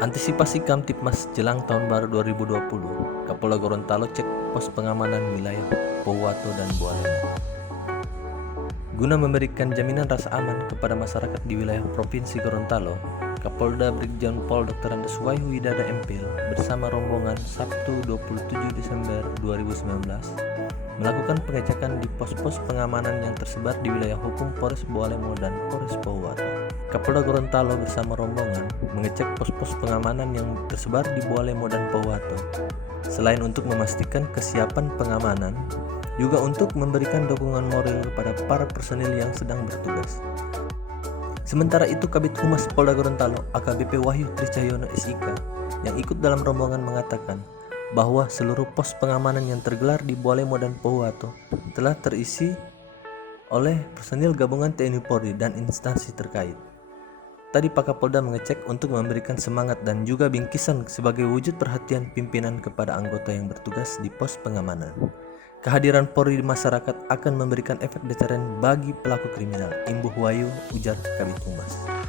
Antisipasi Kamtibmas jelang Tahun Baru 2020, Kapolda Gorontalo cek pos pengamanan wilayah Pohuwato dan Bualema. Guna memberikan jaminan rasa aman kepada masyarakat di wilayah Provinsi Gorontalo, Kapolda Brigjen Pol Dr. Andes Wahyu Widada MPil bersama rombongan Sabtu 27 Desember 2019 melakukan pengecekan di pos-pos pengamanan yang tersebar di wilayah hukum Polres Bualemo dan Polres Pohuwato. Kapolda Gorontalo bersama rombongan mengecek pos-pos pengamanan yang tersebar di Bualemo dan Pohuwato. Selain untuk memastikan kesiapan pengamanan, juga untuk memberikan dukungan moral kepada para personil yang sedang bertugas. Sementara itu, Kabid Humas Polda Gorontalo AKBP Wahyu Tricahyono SIK yang ikut dalam rombongan mengatakan bahwa seluruh pos pengamanan yang tergelar di Bualemo dan Pohuwato telah terisi oleh personil gabungan TNI Polri dan instansi terkait. Tadi Pak Kapolda mengecek untuk memberikan semangat dan juga bingkisan sebagai wujud perhatian pimpinan kepada anggota yang bertugas di pos pengamanan. Kehadiran Polri di masyarakat akan memberikan efek deteren bagi pelaku kriminal. Imbuh Wahyu, ujar Kabid Humas.